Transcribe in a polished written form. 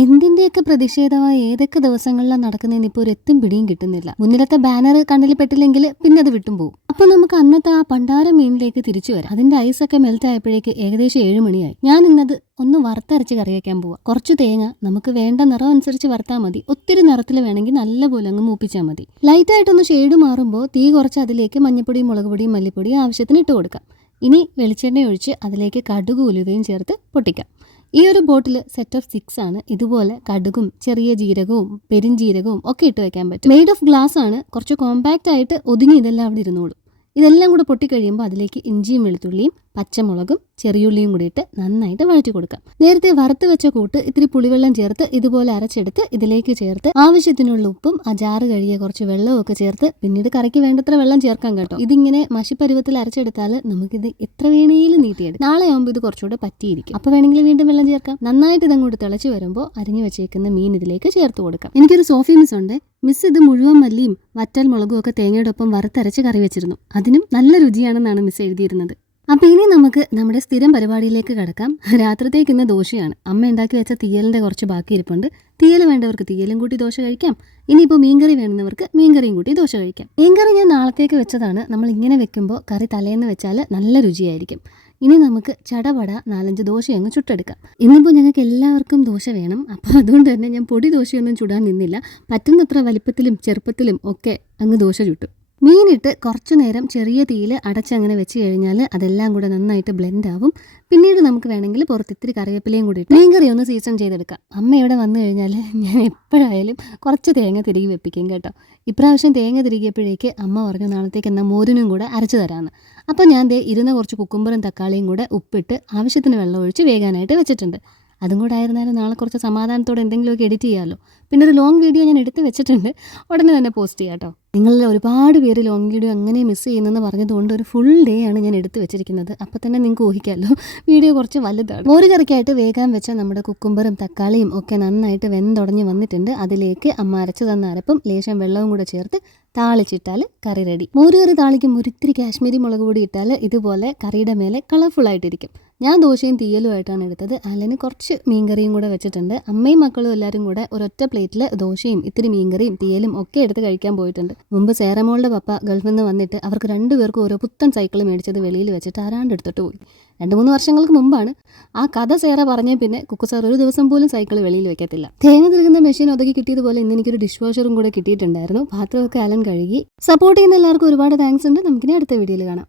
എന്തിന്റെയൊക്കെ പ്രതിഷേധമായി ഏതൊക്കെ ദിവസങ്ങളിലാണ് നടക്കുന്നതെന്ന് ഇപ്പോൾ ഒരു എത്തും പിടിയും കിട്ടുന്നില്ല. മുന്നിലത്തെ ബാനർ കണ്ണിൽ പെട്ടില്ലെങ്കിൽ പിന്നെ അത് വിട്ടും പോകും. അപ്പൊ നമുക്ക് അന്നത്തെ ആ പണ്ടാര മീനിലേക്ക് തിരിച്ചു വരാം. അതിന്റെ ഐസൊക്കെ മെൽറ്റ് ആയപ്പോഴേക്ക് ഏകദേശം 7 മണിയായി. ഞാൻ ഇന്നത് ഒന്ന് വറുത്തരച്ച് കറി വെക്കാൻ പോവാം. കുറച്ച് തേങ്ങ നമുക്ക് വേണ്ട നിറം അനുസരിച്ച് വറുത്താൽ മതി. ഒത്തിരി നിറത്തിൽ വേണമെങ്കിൽ നല്ലപോലെ അങ്ങ് മൂപ്പിച്ചാൽ മതി. ലൈറ്റായിട്ടൊന്ന് ഷെയ്ഡ് മാറുമ്പോൾ തീ കുറച്ച് അതിലേക്ക് മഞ്ഞപ്പൊടിയും മുളക് പൊടിയും മല്ലിപ്പൊടിയും ആവശ്യത്തിന് ഇട്ട് കൊടുക്കാം. ഇനി വെളിച്ചെണ്ണ ഒഴിച്ച് അതിലേക്ക് കടുകും ഉലുവയും ചേർത്ത് പൊട്ടിക്കാം. ഈ ഒരു ബോട്ടിൽ സെറ്റ് ഓഫ് 6 ആണ്. ഇതുപോലെ കടുകും ചെറിയ ജീരകവും പെരിഞ്ജീരകവും ഒക്കെ ഇട്ട് വെക്കാൻ പറ്റും. മെയ്ഡ് ഓഫ് ഗ്ലാസ് ആണ്. കുറച്ച് കോമ്പാക്റ്റ് ആയിട്ട് ഒതുങ്ങി ഇതെല്ലാം അവിടെ ഇരുന്നോളും. ഇതെല്ലാം കൂടെ പൊട്ടിക്കഴിയുമ്പോൾ അതിലേക്ക് ഇഞ്ചിയും വെളുത്തുള്ളിയും പച്ചമുളകും ചെറിയുള്ളിയും കൂടി ഇട്ട് നന്നായിട്ട് വഴറ്റി കൊടുക്കാം. നേരത്തെ വറുത്ത് വെച്ച കൂട്ട് ഇത്തിരി പുളിവെള്ളം ചേർത്ത് ഇതുപോലെ അരച്ചെടുത്ത് ഇതിലേക്ക് ചേർത്ത് ആവശ്യത്തിനുള്ള ഉപ്പും അജാറ് കഴുകിയ കുറച്ച് വെള്ളവും ഒക്കെ ചേർത്ത് പിന്നീട് കറിക്ക് വേണ്ടത്ര വെള്ളം ചേർക്കാം കേട്ടോ. ഇതിങ്ങനെ മഷിപ്പരുവത്തിൽ അരച്ചെടുത്താൽ നമുക്കിത് എത്ര വേണേലും നീട്ടിയെടുക്കാം. നാളെ ആകുമ്പോൾ ഇത് കുറച്ചുകൂടെ പറ്റിയിരിക്കും. അപ്പോൾ വേണമെങ്കിൽ വീണ്ടും വെള്ളം ചേർക്കാം. നന്നായിട്ട് ഇതങ്ങോട്ട് തിളച്ച് വരുമ്പോൾ അരിഞ്ഞു വെച്ചേക്കുന്ന മീൻ ഇതിലേക്ക് ചേർത്ത് കൊടുക്കാം. എനിക്കൊരു സോഫി മിസ് ഉണ്ട്. മിസ് ഇത് മുഴുവൻ മല്ലിയും വറ്റൽ മുളകും ഒക്കെ തേങ്ങയുടെ ഒപ്പം വറുത്തരച്ച് കറി വെച്ചിരുന്നു. അതിനും നല്ല രുചിയാണെന്നാണ് മിസ് എഴുതിയിരുന്നത്. അപ്പോൾ ഇനി നമുക്ക് നമ്മുടെ സ്ഥിരം പരിപാടിയിലേക്ക് കിടക്കാം. രാത്രിത്തേക്ക് ഇന്ന് ദോശയാണ്. അമ്മ ഉണ്ടാക്കി വെച്ച തീയലിൻ്റെ കുറച്ച് ബാക്കി ഇരിപ്പുണ്ട്. തീയൽ വേണ്ടവർക്ക് തീയലും കൂട്ടി ദോശ കഴിക്കാം. ഇനിയിപ്പോൾ മീൻകറി വേണ്ടുന്നവർക്ക് മീൻകറിയും കൂട്ടി ദോശ കഴിക്കാം. മീൻകറി ഞാൻ നാളത്തേക്ക് വെച്ചതാണ്. നമ്മൾ ഇങ്ങനെ വെക്കുമ്പോൾ കറി തലേന്ന് വെച്ചാൽ നല്ല രുചിയായിരിക്കും. ഇനി നമുക്ക് ചടപട 4-5 ദോശ അങ്ങ് ചുട്ടെടുക്കാം. ഇന്നിപ്പോൾ ഞങ്ങൾക്ക് എല്ലാവർക്കും ദോശ വേണം. അപ്പോൾ അതുകൊണ്ട് തന്നെ ഞാൻ പൊടി ദോശയൊന്നും ചുടാൻ നിന്നില്ല. പറ്റുന്നത്ര വലിപ്പത്തിലും ചെറുപ്പത്തിലും ഒക്കെ അങ്ങ് ദോശ ചുട്ടു. മീനിട്ട് കുറച്ചു നേരം ചെറിയ തീയിൽ അടച്ചങ്ങനെ വെച്ച് കഴിഞ്ഞാൽ അതെല്ലാം കൂടെ നന്നായിട്ട് ബ്ലെൻഡ് ആവും. പിന്നീട് നമുക്ക് വേണമെങ്കിൽ പുറത്ത് ഇത്തിരി കറിവേപ്പിലയും കൂടി ഇട്ട് മീൻകറി ഒന്ന് സീസൺ ചെയ്തെടുക്കാം. അമ്മ ഇവിടെ വന്നു കഴിഞ്ഞാൽ ഞാൻ എപ്പോഴായാലും കുറച്ച് തേങ്ങ തിരികെ വെപ്പിക്കും കേട്ടോ. ഇപ്രാവശ്യം തേങ്ങ തിരികിയപ്പോഴേക്ക് അമ്മ പറഞ്ഞു നാളത്തേക്ക് എന്നാൽ മോരിനും കൂടെ അരച്ചു തരാമെന്ന്. അപ്പോൾ ഞാൻ ഇരുന്ന കുറച്ച് കുക്കുംബറും തക്കാളിയും കൂടെ ഉപ്പിട്ട് ആവശ്യത്തിന് വെള്ളം ഒഴിച്ച് വേകാനായിട്ട് വെച്ചിട്ടുണ്ട്. അതും കൂടെ ആയിരുന്നാലും നാളെ കുറച്ച് സമാധാനത്തോടെ എന്തെങ്കിലുമൊക്കെ എഡിറ്റ് ചെയ്യാമല്ലോ. പിന്നെ ഒരു ലോങ് വീഡിയോ ഞാൻ എടുത്ത് വെച്ചിട്ടുണ്ട്. ഉടനെ തന്നെ പോസ്റ്റ് ചെയ്യാം കേട്ടോ. നിങ്ങളിൽ ഒരുപാട് പേര് ലോങ് വീഡിയോ അങ്ങനെ മിസ് ചെയ്യുന്നെന്ന് പറഞ്ഞതുകൊണ്ട് ഒരു ഫുൾ ഡേ ആണ് ഞാൻ എടുത്ത് വെച്ചിരിക്കുന്നത്. അപ്പോൾ തന്നെ നിങ്ങൾക്ക് ഊഹിക്കാമല്ലോ വീഡിയോ കുറച്ച് വലുതാണ്. മോര് കറിക്കായിട്ട് വേഗം വെച്ച നമ്മുടെ കുക്കുംബറും തക്കാളിയും ഒക്കെ നന്നായിട്ട് വെന്തുടഞ്ഞ് വന്നിട്ടുണ്ട്. അതിലേക്ക് അമ്മ അരച്ചു തന്ന അരപ്പും ലേശം വെള്ളവും കൂടെ ചേർത്ത് താളിച്ചിട്ടാൽ കറി റെഡി. മോര് കറി താളിക്കും ഒരിത്തിരി കാശ്മീരി മുളക് പൊടി ഇട്ടാൽ ഇതുപോലെ കറിയുടെ മേലെ കളർഫുൾ ആയിട്ടിരിക്കും. ഞാൻ ദോശയും തീയലുമായിട്ടാണ് എടുത്തത്. അതിന് കുറച്ച് മീൻകറിയും കൂടെ വെച്ചിട്ടുണ്ട്. അമ്മയും മക്കളും എല്ലാവരും കൂടെ ഒരൊറ്റ പ്ലേറ്റിൽ ദോശയും ഇത്തിരി മീൻകറിയും തീയലും ഒക്കെ എടുത്ത് കഴിക്കാൻ പോയിട്ടുണ്ട്. മുമ്പ് സേറമോളുടെ പപ്പ ഗൾഫിൽ നിന്ന് വന്നിട്ട് അവർക്ക് 2 പേർക്കും ഓരോ പുത്തൻ സൈക്കിൾ മേടിച്ചത് വെളിയിൽ വെച്ചിട്ട് ആരാണ്ട് എടുത്തിട്ട് പോയി. 2-3 വർഷങ്ങൾക്ക് മുമ്പാണ്. ആ കഥ സേറ പറഞ്ഞ പിന്നെ കുക്കു സാർ ഒരു ദിവസം പോലും സൈക്കിൾ വെളിയിൽ വെക്കത്തില്ല. തേങ്ങ തിരുകുന്ന മെഷീൻ ഒതുക്കി കിട്ടിയതുപോലെ ഇന്ന് എനിക്കൊരു ഡിഷ് വാഷറും കൂടെ കിട്ടിയിട്ടുണ്ടായിരുന്നു. പാത്രമൊക്കെ അലൻ കഴുകി. സപ്പോർട്ട് ചെയ്യുന്ന എല്ലാവർക്കും ഒരുപാട് താങ്ക്സ് ഉണ്ട്. നമുക്കിനി അടുത്ത വീഡിയോയിൽ കാണാം.